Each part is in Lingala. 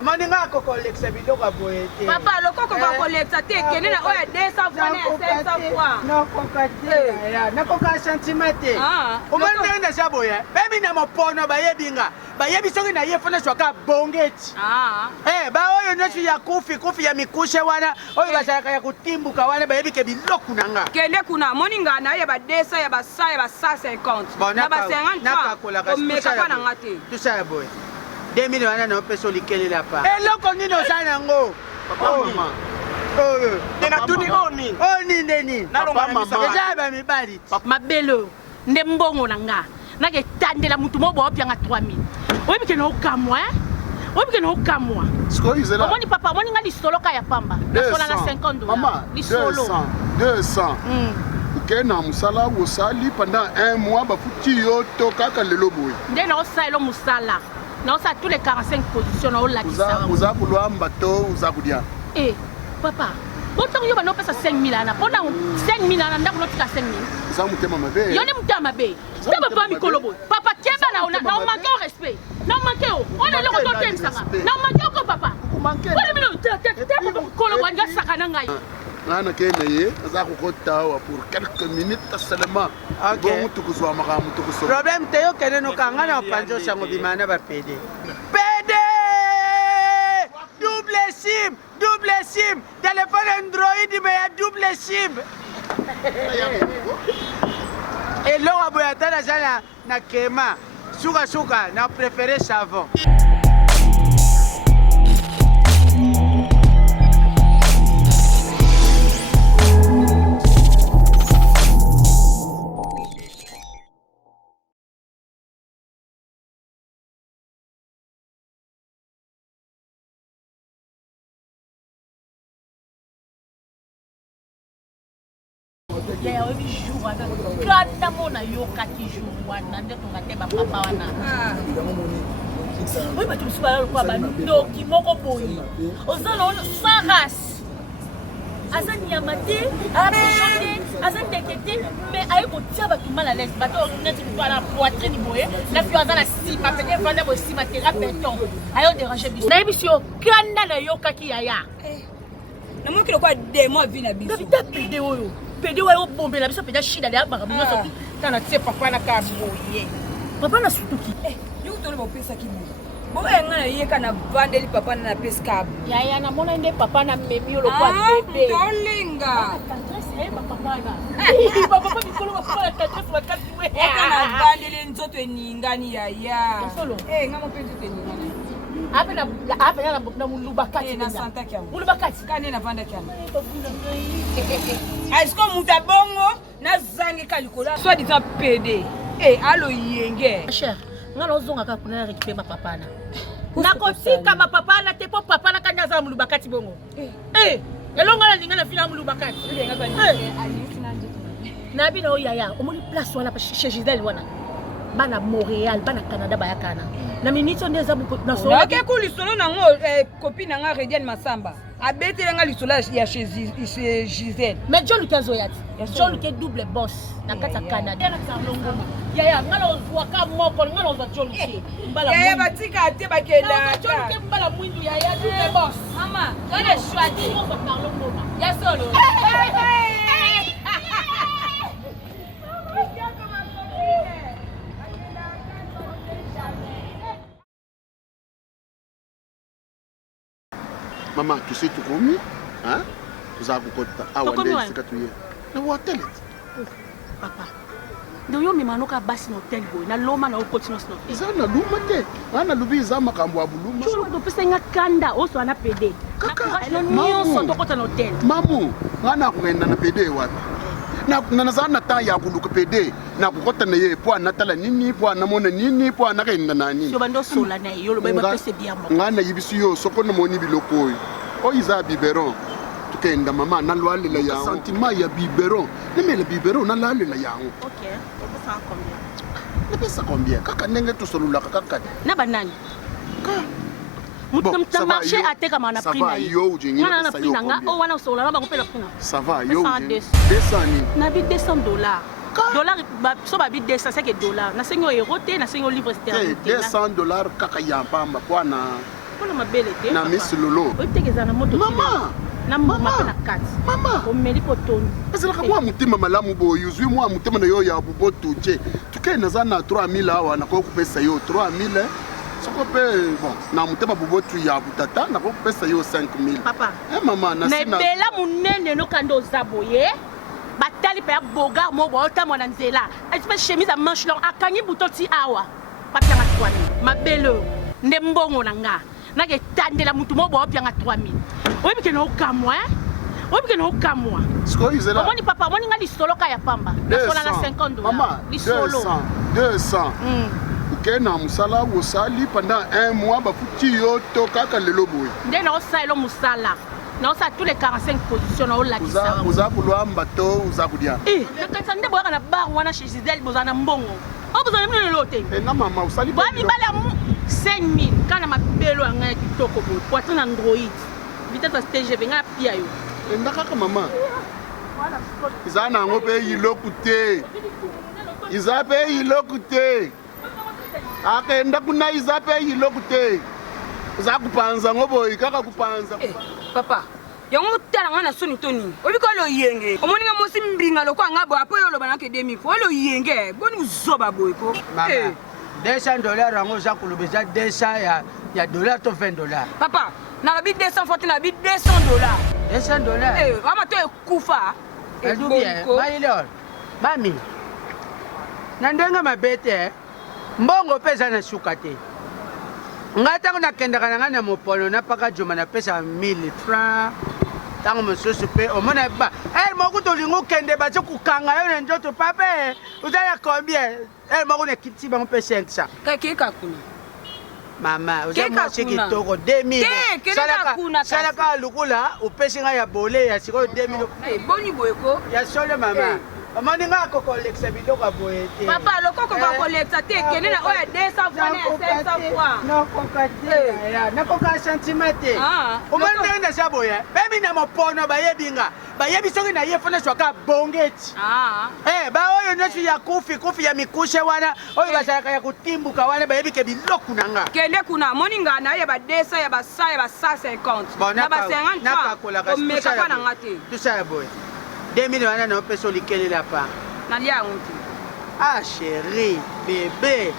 Moninga ko collecte biloko boyete. Papa lokoko ba collecte te kene na oya 200 francs na 500 francs. Non kokate ya. Na koka centimètre. Umende na saboya. Baby na mopono bayebinga. Bayebi soki na yefona swaka bongeti. Ba oyo nyoshi ya kufi ya mikushe wana. Oyo basaka ya kutimbuka wana bayebi ke biloko nanga. Kende kuna moninga na ya ba 200 ya ba 100 ya ba 150. Na ba 50 francs. Omeka pa na ngate. Tusa ya boy. 2000 wana na peso likeli la pa. Eloko nini osana ngo? Papa mama. Tena tuni oni. Oni ndeni. Papa mama. Deja ba mibali. Mabelo nde mbongo nanga. Nake tandela mutu mobo opya nga 3000. Oyebi ke no kamwa Oyebi ke no kamwa. Siko izela. Omoni papa omoni nga lisoloka ya pamba. Nasola na 50 dollars. Mama, 200. Ukena musala wosali pendant 1 mois bafuti yo to kaka lelo boy. Nde na osala musala. Na osala tous les 45 positions na olakisa. Uza kulwa mbato uza kudia. Papa. Bontango yo bano pesa 5000 ana. Pona 5000 ana ndako notika 5000. Uza mutema mabe. Yo ne mutema mabe. Taba pa mikolo boy. Papa keba na ona na manque au respect. Na manque o. On est le côté msanga. Na manque ko papa. Manque. Wala mino taba mikolo bwanga sakana ngai. Nana kene ye aza kokota wa pour quelques minutes seulement. Bon tukuzwa makamu tukuso. Problème te yo kene no kanga na panjo sango bimana ba PD. PD! Double SIM. Téléphone Android mais ya double SIM. Et l'on a besoin de na kema. Suka na préféré savon. Ya obi jour wana kanda mona yoka ki jour wana nde tongate ba papa wana oui ba tu suba kwa ba ndoki moko boyi ozana ona saras azani yamate apichote azani dekete mais ayi ko tia ba tu mal à l'aise ba to neti ko la poitrine boye la fi azana sima peut être vendre aussi matériel béton ayo déranger biso na biso kanda na yoka ki yaya na mo kilo kwa demo vina biso ta pide oyo pede wa bombe na biso pede shida ya baka biso soki tana tie papa na ka boye papa na sutuki yo to le bo pesa ki bo enga na ye kana vandeli papa na pesa ka ya na mona nde papa na memi yo lokwa bebe tolinga papa na papa mikolo papa na tatre wa kasi we kana vandeli nzoto eningani ya solo ngamo penzi teningani apena na mulubakati na santa kya mulubakati kane na vanda kya est-ce que muta bongo na zangi kalikola soit disant PD alo yenge cher ngalo zonga ka kuna récupérer ma papa na nakotika ma papa na te po papa na kanya za mulubakati bongo elonga na linga na fina mulubakati na bino yaya omoni place wana chez Gisèle wana bana Montréal bana Canada bayakana na minute ndeza na so OK ko lisolo nango copine nga Rediane Masamba abetele nga lisolo ya chez Gisèle mais John Lukazo yati John Lukazo double boss na kata Canada na Salongoma yaya ngalo waka moko ngalo za John Lukazo mbala yaya batika ate bakela John Lukazo mbala mwindu yaya double boss mama ngale shwadi mo ba Salongoma ya solo Maman, tu sais tout comme hein? Vous avez contacté ah ouais, c'est que tu es. Na hotel. Papa. Donc yo mimanoka basi na hotel boy na loma na okoti no sno. Izana luma te. Ana lubi za makambo abuluma. Jo do pesa nga kanda oso ana PD. Kaka no so to kota na hotel. Mamu, ngana kwenda na PD wapi? Na zana ta ya kuluka PD na kukota na ye po anatala nini po anamona nini po anakenda nani. Yo bando sola na yo lo ba pesa bien mo. Ngana yibisi yo soko no moni biloko. O iza biberon. Tukenda mama na lwale la yango. Sentiment ya biberon. Neme le biberon na lwale la yango. OK. On peut faire combien? Na pesa combien? Kaka ndenge to solula kaka. Na banani? Mutam marché à te comme on a pris. Ça va yo jingi. On a pris nanga o wana sola na ba ko pela kuna. Ça va yo. 200 ni. Na bi $200. Dollar so ba bi 200 c'est que dollar. Na sengo euro te na sengo livre sterling. $200 kaka ya pamba bwana. lokola mabele te na Miss Lolo otekeza na moto mama na mama na kati mama omeli potoni ezalaka mwa mutima malamu boyo uzwi mwa mutima na yo ya buboto je tuke naza na 3000 awa nakoki kopesa yo 3000 soko pe bon na mutima buboto ya butata nakoki kopesa yo 5000 papa mama na sina bela munene nokanda oza boye batali pe ya boga mo botamwa na nzela asipe chemise à manche longue akangi butoti awa papia nga 3000 mabelo nde mbongo na nga naketandela mutu mo boopia nga 3000 oyebike na okamwa oyebike na okamwa omoni papa omoni nga lisolo ka ya pamba nasola na 50 mama lisolo 200 uke na musala wosali pendant 1 mois bafuti yo to kaka lelo boye nde na osalela musala na osala tous les 45 positions na olakisa uza kulwamba to uza kudia nakatisa nde boyaka na bar wana chez Gisèle bozala na mbongo obozala mino lelo te na mama usali ba mibale ya 5000 kana mabelo ya ngai kitoko boye poitrine android vitesse ya TGV ngai apia yo enda kaka mama iza nango mpe yiloku te iza mpe yiloku te akenda kuna iza mpe yiloku te uza kupanza ngo boye kaka kupanza papa yango tala nga na soni toni obiko lo yenge omoninga mosi mbinga lokwa nga bo apo yo lo banake demi fo lo yenge boni uzoba boy ko mama $200 yango za kulubeza 200 ya dollar to $20 papa na lobi 240 na bi $200 $200 ama to ekufa bien mailor mami na ndenge mabete mbongo pesa na suka te nga ntango nakendaka na ngai na mopolo napaka joma napesa 1000 francs ntango mosusu mpe omona ba moko tolingi okende baza kokanga yo na nzoto pape ozala combien moko nekiti bango mpe 500 kakeka kuna mama oza mwasi kitoko 2000 salaka lukula opesi ngai ya bole ya sikoyo 2000 boni boyeko ya solo mama omoni nga akokolekisa biloko ya boye te papa lokoko bakolekisa te ekende na oyo 200 francs na 500 francs nakoka te nakoka sentiment te omoni ndenge naza boye bebi na mopono bayebi nga bayebi soki na ye fona swaka bongeti baoyo nyonso ya kufi ya mikushe wana oyo bazalaka ya kotimbuka wana bayebi ke biloko na nga kende kuna moni nga na ye ba 200 ya ba 100 ya ba 150 na ba 50 francs omekaka na nga te tusala boye 2000 wana na opesa olikelela pa nalia yango te chéri bebe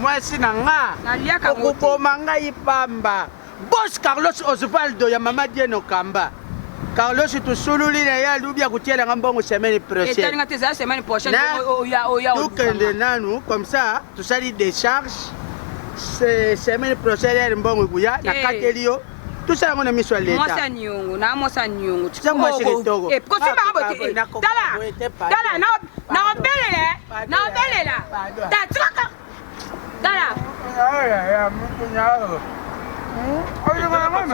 mwasi na nga okuboma ngai pamba bos Carlos Osvaldo ya mama Dieno Kamba Carlos tusululi na ye alubi akutielanga mbongo semaine prochaine tukende nanu comme ça tosali décharge semaine prochaine mbongo ekuya nakateli yo tusala yango na miso ya leta mwasa nyongo na mwasa nyongo mwasi kitoko kosimba ngo bote tala na obelela tatikaka tala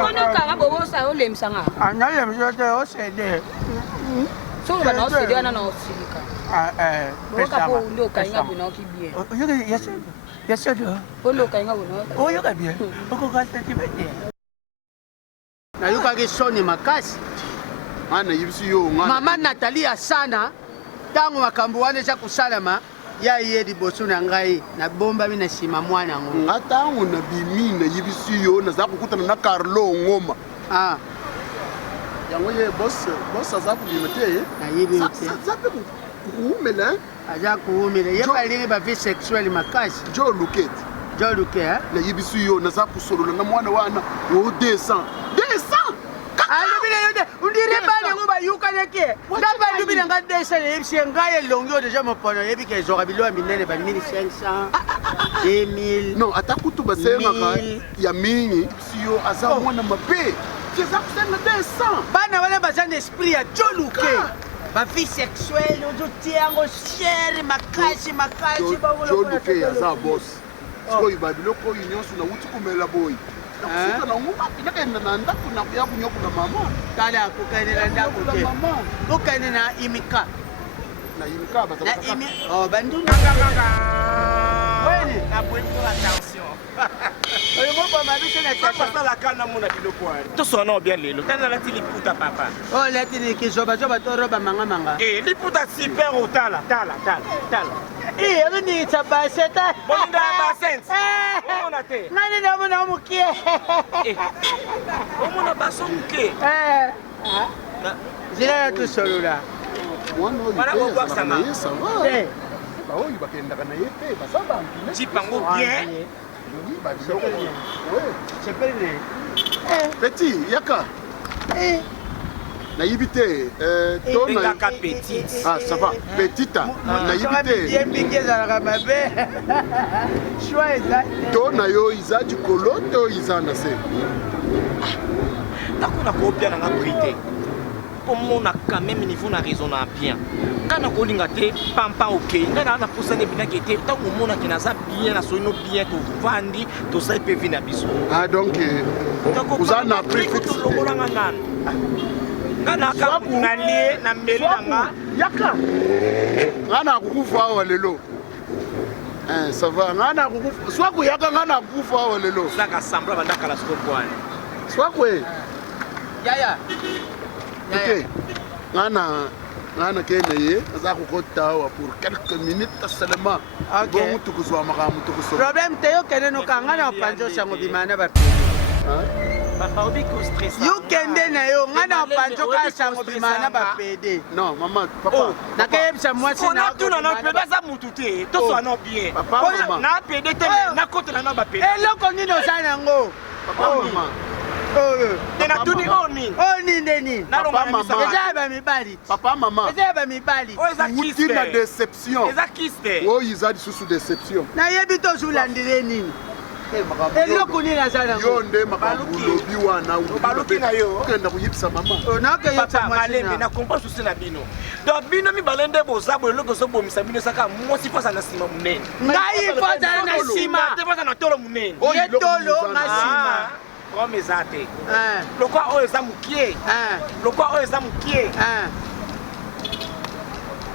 onokanga bobosa olemisanga analemisa te osede soko bana osede wana na osilika okapo nde okainga bona okibie yasodo onde okainga bona oyoka bien okokasatibete nayokaki soni makasi ana yibisi yo mama Nathalie Asana ntango makambo wana eza kosalama ya ye liboso na ngai nabombami na nsima mwana yango nga ntango na bimi na yibisi yo naza kokutana na Carlo Ngoma yango ye bos aza kobima te nayebi te aza mpe kuumela aza kuumela ye balingi bavi sexuele makasi jo luket na yibisi yo naza kosolola na mwana wana o 200 alubile yote undire bale ngo bayukaneke ndaba alubile nga desa yebisi ngai elongi o deja mopona yebika ezoka biloko minene ba 1500 2000 non atakutu basemaka ya mingi siyo aza mwana mabe eza kusenga 200 bana wana baza na esprit ya joluke bavi sexuelle ozotia yango chere makasi joluke aza bos sikoyo babiloko oyo nyonso nauti komela boyi nakusuka na nguma tinakenda na ndako na kuya kunyoku na mama tala kokende na ndako te kokende na imika na imika na imi banduna weni na point attention oyo mobo mabise na tata pasala kana mona biloko wari to sona bien lelo tana lati liputa papa oh lati ni kizoba zoba to roba manga liputa super tala iyo ni tabaseta bonda basens Ngani na mona mukie. Omona baso muke. Zila tu solula. Voilà on voit ça. Baoyi bakendaka na ye te basaba mpine. Chipango bien. Petit, yaka. Nayibi te. Bengaka petite. Ah, ça va. Petita. Nayibi te. To na yo iza dikolo to iza na se. Nakona ko bien na prité. Pour mon quand même niveau na raison na bien. Kana ko linga te pampa OK. Ngana na pousa ne bina kete tant ko mona kina za bien na soino bien to vandi to sai pe vina biso. Ah donc uza na préfixe. Ngana ka ngalie na mbeli nga. Yaka. Ngana kukufa wa lelo. Ça va. Ngana kukufa. Soit ku yaka ngana kukufa wa lelo. Saka sambla banda kala soko kwani. Soit kwe. Yaya. Ok. Ngana kene ye aza kokota wa pour quelques minutes seulement. Bon mutu kuzwa makamu tukuso. Problème te yo kene no kangana panjo shango bimana ba. Papa obi ko stress. You kende na yo ngana panjo ka shango bimana ba pede. Non, maman, papa. Na kayebisa mwasi na. On a tout na pede za mutu te. To so na bien. Papa, maman. Na pede te na kote na ba pede. Eloko nini osana ngo? Papa, maman. Tena tuni oni. Oni ndeni. Papa, maman. Eza ba mibali. Papa, maman. Eza ba mibali. O eza Wuti na déception. Eza kiste. Oh, iza disusu déception. Na yebi to zulandire nini? Eloko nini asana ngo? Yo nde makambu lobi wana. Baluki na yo. Kenda kuyipisa mama. Na ke yo Papa malembe na comprend souci na bino. Donc bino mi balende bozabo eloko zo bomisa bino saka mwasi fasa na sima munene. Ngai fasa na sima. Te fasa na tolo munene. Ye tolo na sima. Comme ezate. Lokwa oyo eza mukie. Lokwa oyo eza mukie.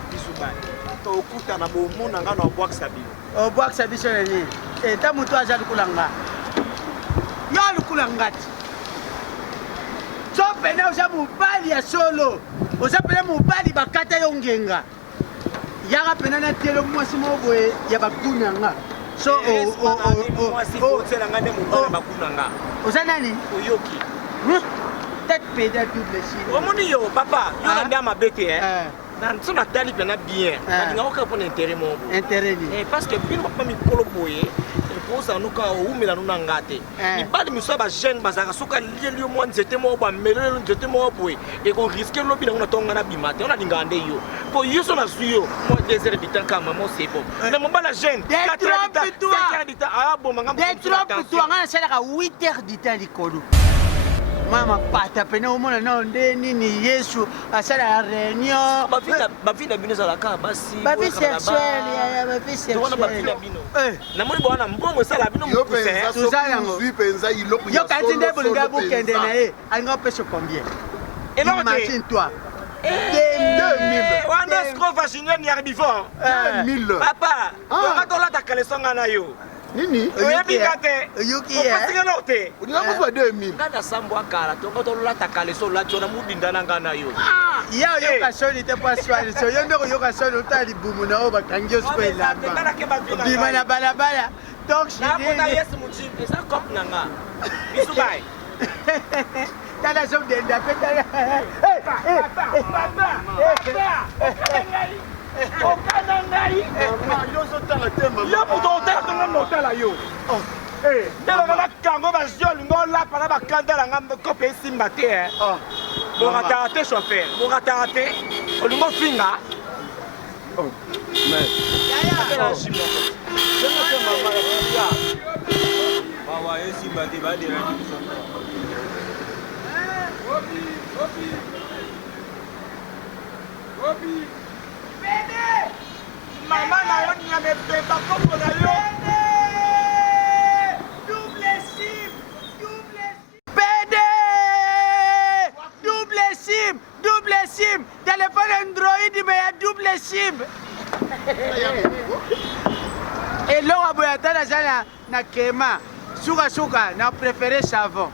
Bisubani. To okuta na bomona nga na obwakisa bino. Obwakisa biso nini? Ta mutu aza lukulanga. Yo lukulanga ti. So pena oza mobali ya solo. Oza pena mobali bakata yo ngenga. Yaka pena na telo mwasi mo boye ya bakunanga. So oza nani? Oyoki. Tête pédale double chine. Omoni yo papa, yo na bia mabete na so na tali pena bien. Na dinga oka pona intérêt mo. Intérêt ni. Parce que bino papa mi kolo boye. Posa nuka umela nuna ngate. Ni bali miso ba jeune bazaka soka lielio mo nzete mo ba melelo nzete mo boye. E ko risquer lobi na una tonga na bimate. Ona dinga ande yo. Po yeso na suyo mo désert du temps kama mo sebo. Na mo bala jeune. 4 heures du temps. Ah bon manga. 4 heures du temps ngana sala 8 heures du temps likolo. Mama pata pena umona na ndeni ni Yesu asala réunion. Ba vie na bino za la ka basi. Ba vie sexuelle ya ba vie sexuelle. Wana ba vie na bino. Na moni bwana mbongo sala bino Yo penza so penza iloko ya. Yo kati nde bolinga bokende na ye. Alinga pesa combien? Imagine toi. 2000. Wana scroll vaginal ni herbivore. 2000. Papa, on dola ta kalesonga na yo. Nini? Oyebi kate. Yuki Opasika no te. Uninga kuswa 2000. Ngana sambo akala tonga dola ta kaleso la tona mudinda na ngana yo. Ya yo ka soni te pas swali. So yo ndoko yo ka soni utali bumu na oba kanjo spela. Bima na balabala. Donc je Na dis. kota yesu muchi esa kop nanga. Bisu bai. Tala som de ndape tala. Okana ngai. Yo so tala tema. Yo puto otala tonga motala yo. Ndelo na kango ba joli ngola para ba kandala ngambe kope simba te. Bongata te chauffeur. Bongata te. Olingo finga. Mais Mama na yo ni amepe ba kopo na yo. Double sim. PD. Double sim. Téléphone Android mais ya double sim. Et l'on a besoin de na kema. Suka na préféré savon.